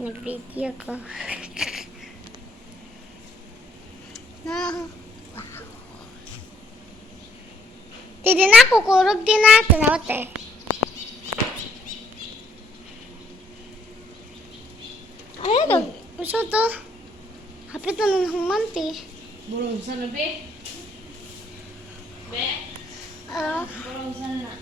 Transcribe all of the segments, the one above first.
Nag-video ko. No. Wow. Hindi na kukurog din na. Tanawat eh. Ayun. Gusto to. Hapit na nang humanti. Burong sana, be? Be? Burong sana.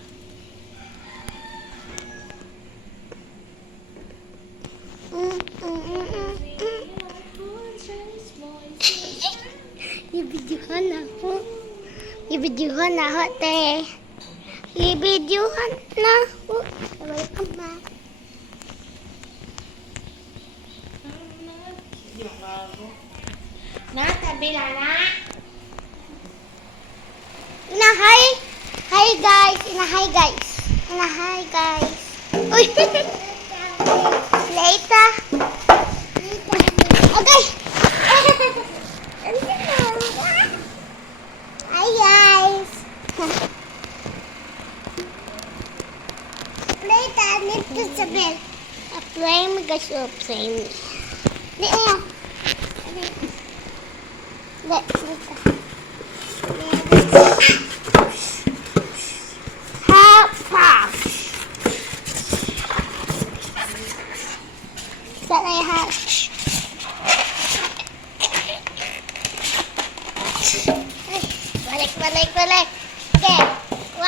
Ibidyohan ako. Ibidyohan ako, te. Ibidyohan na ako. Welcome back. Natabi na na. Inahay. Hi guys. Inahay guys. Inahay guys. Uy. Later. Okay. Hi guys. Play time nito sa bed. Play mo guys up sa inyo. Di mo. Help pop. That I have. Balik. Okay. 1,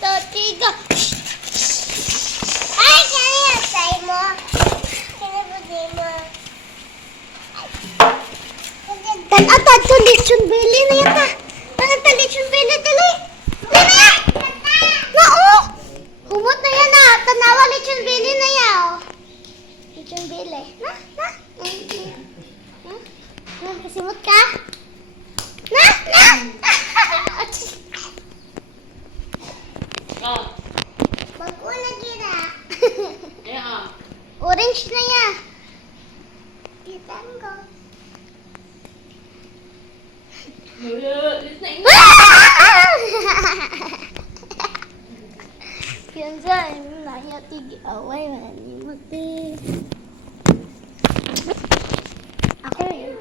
2, 3, go. Ay, kaya say mo. Kaya mo. Tanatad to lechon belly na yata. Tanatad lechon belly dali. Dali na. Nao. Humot na yan ah. Tanawa lechon belly na yaw. Lechon belly. Na. Kasimot ka? Na. Oh. Bago lagi na. Yeah. Orange na yan. Kitang ko. Piensa en una ya tigi away manimati. Ako yun.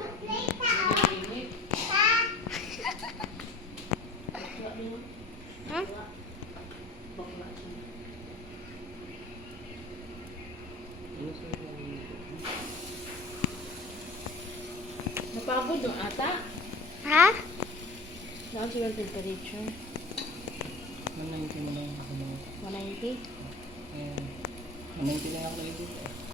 Napagod yung ata. Ha? Saan sila temperature? 190 mo lang ako mo. 190? Ayan. 190 lang ako na dito.